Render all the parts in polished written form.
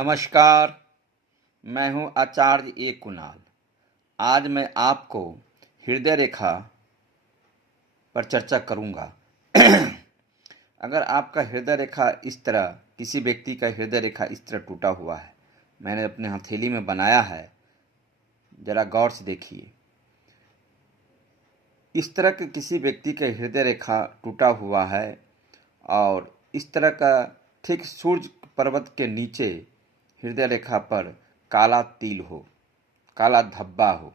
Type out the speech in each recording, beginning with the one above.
नमस्कार। मैं हूं आचार्य ए कुणाल। आज मैं आपको हृदय रेखा पर चर्चा करूंगा। अगर आपका हृदय रेखा इस तरह, किसी व्यक्ति का हृदय रेखा इस तरह टूटा हुआ है, मैंने अपने हथेली में बनाया है, जरा गौर से देखिए। इस तरह के किसी व्यक्ति का हृदय रेखा टूटा हुआ है और इस तरह का ठीक सूर्य पर्वत के नीचे हृदय रेखा पर काला तिल हो, काला धब्बा हो,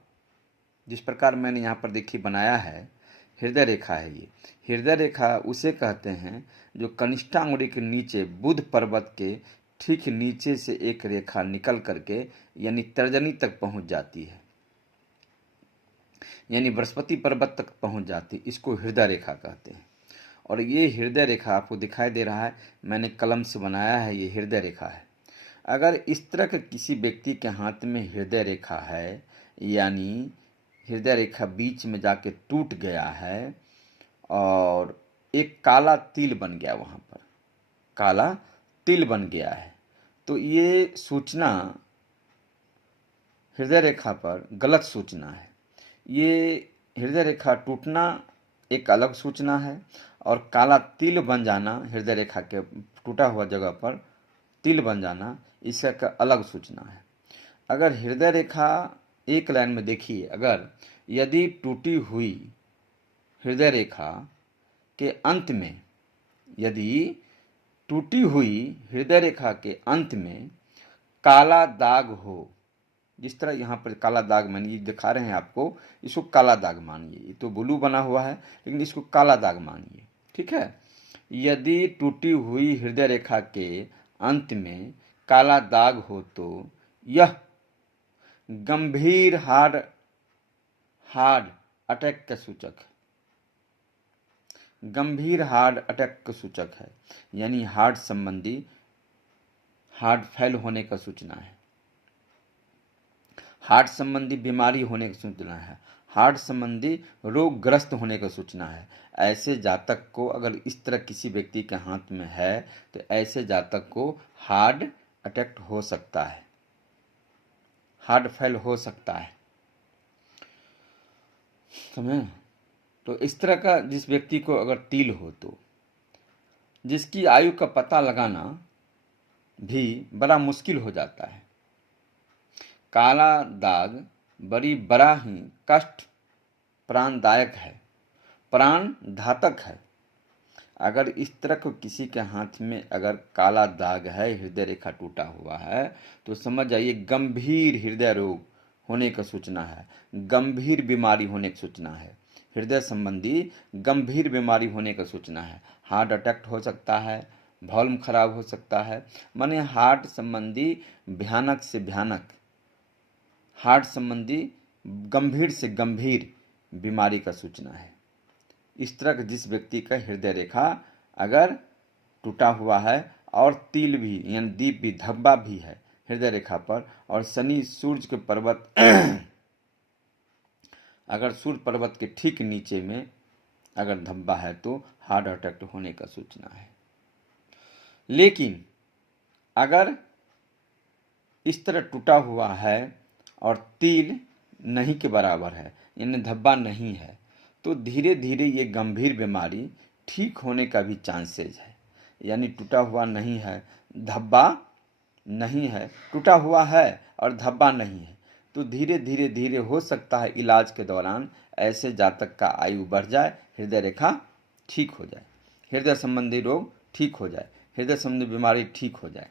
जिस प्रकार मैंने यहाँ पर देखिए बनाया है, हृदय रेखा है ये। हृदय रेखा उसे कहते हैं जो कनिष्ठांगुली के नीचे बुध पर्वत के ठीक नीचे से एक रेखा निकल करके यानी तर्जनी तक पहुँच जाती है, यानी बृहस्पति पर्वत तक पहुँच जाती है। इसको हृदय रेखा कहते हैं। और ये हृदय रेखा आपको दिखाई दे रहा है, मैंने कलम से बनाया है, ये हृदय रेखा है। अगर इस तरह के किसी व्यक्ति के हाथ में हृदय रेखा है, यानी हृदय रेखा बीच में जाके टूट गया है और एक काला तिल बन गया, वहाँ पर काला तिल बन गया है, तो ये सूचना हृदय रेखा पर गलत सूचना है। ये हृदय रेखा टूटना एक अलग सूचना है और काला तिल बन जाना, हृदय रेखा के टूटा हुआ जगह पर तिल बन जाना, इसका अलग सूचना है। अगर हृदय रेखा एक लाइन में देखिए, अगर यदि टूटी हुई हृदय रेखा के अंत में, यदि टूटी हुई हृदय रेखा के अंत में काला दाग हो, जिस तरह यहाँ पर काला दाग मानिए दिखा रहे हैं आपको, इसको काला दाग मानिए। ये तो ब्लू बना हुआ है लेकिन इसको काला दाग मानिए, ठीक है। यदि टूटी हुई हृदय रेखा के अंत में काला दाग हो तो यह गंभीर हार्ट अटैक का सूचक है। गंभीर हार्ट अटैक का सूचक है, यानी हार्ट संबंधी हार्ट फेल होने का सूचना है, हार्ट संबंधी बीमारी होने की सूचना है, हार्ट संबंधी रोगग्रस्त होने का सूचना है। ऐसे जातक को अगर इस तरह किसी व्यक्ति के हाथ में है तो ऐसे जातक को हार्ट अटैक हो सकता है, हार्ट फेल हो सकता है, समझे। तो इस तरह का जिस व्यक्ति को अगर तिल हो तो जिसकी आयु का पता लगाना भी बड़ा मुश्किल हो जाता है। काला दाग बड़ा ही कष्ट प्राणदायक है, प्राण घातक है। अगर इस तरह को किसी के हाथ में अगर काला दाग है, हृदय रेखा टूटा हुआ है, तो समझ जाइए गंभीर हृदय रोग होने का सूचना है, गंभीर बीमारी होने की सूचना है, हृदय संबंधी गंभीर बीमारी होने का सूचना है। हार्ट अटैक हो सकता है, वॉल्यूम खराब हो सकता है, माने हार्ट संबंधी भयानक से भयानक, हार्ट संबंधी गंभीर से गंभीर बीमारी का सूचना है। इस तरह का जिस व्यक्ति का हृदय रेखा अगर टूटा हुआ है और तिल भी यानी दीप भी, धब्बा भी है हृदय रेखा पर, और शनि सूर्य के पर्वत अगर सूर्य पर्वत के ठीक नीचे में अगर धब्बा है तो हार्ट अटैक होने का सूचना है। लेकिन अगर इस तरह टूटा हुआ है और तिल नहीं के बराबर है, यानी धब्बा नहीं है, तो धीरे धीरे ये गंभीर बीमारी ठीक होने का भी चांसेज है। यानी टूटा हुआ नहीं है, धब्बा नहीं है, टूटा हुआ है और धब्बा नहीं है, तो धीरे धीरे धीरे हो सकता है इलाज के दौरान ऐसे जातक का आयु बढ़ जाए, हृदय रेखा ठीक हो जाए, हृदय संबंधी रोग ठीक हो जाए, हृदय संबंधी बीमारी ठीक हो जाए,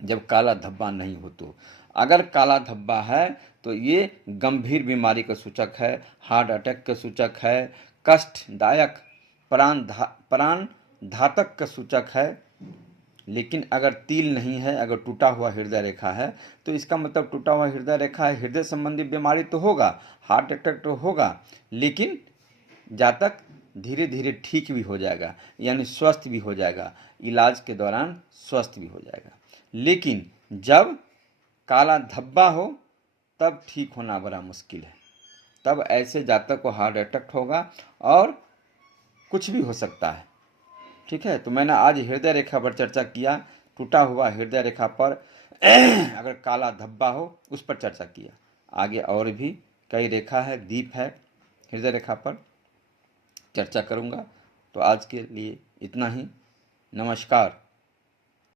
जब काला धब्बा नहीं हो तो। अगर काला धब्बा है तो ये गंभीर बीमारी का सूचक है, हार्ट अटैक का सूचक है, कष्टदायक प्राण घातक का सूचक है। लेकिन अगर तिल नहीं है, अगर टूटा हुआ हृदय रेखा है, तो इसका मतलब टूटा हुआ हृदय रेखा है, हृदय संबंधी बीमारी तो होगा, हार्ट अटैक तो होगा, लेकिन जातक धीरे धीरे ठीक भी हो जाएगा, यानी स्वस्थ भी हो जाएगा, इलाज के दौरान स्वस्थ भी हो जाएगा। लेकिन जब काला धब्बा हो तब ठीक होना बड़ा मुश्किल है, तब ऐसे जातक को हार्ट अटैक होगा और कुछ भी हो सकता है, ठीक है। तो मैंने आज हृदय रेखा पर चर्चा किया टूटा हुआ हृदय रेखा पर अगर काला धब्बा हो उस पर चर्चा किया। आगे और भी कई रेखा है, दीप है हृदय रेखा पर, चर्चा करूँगा। तो आज के लिए इतना ही। नमस्कार।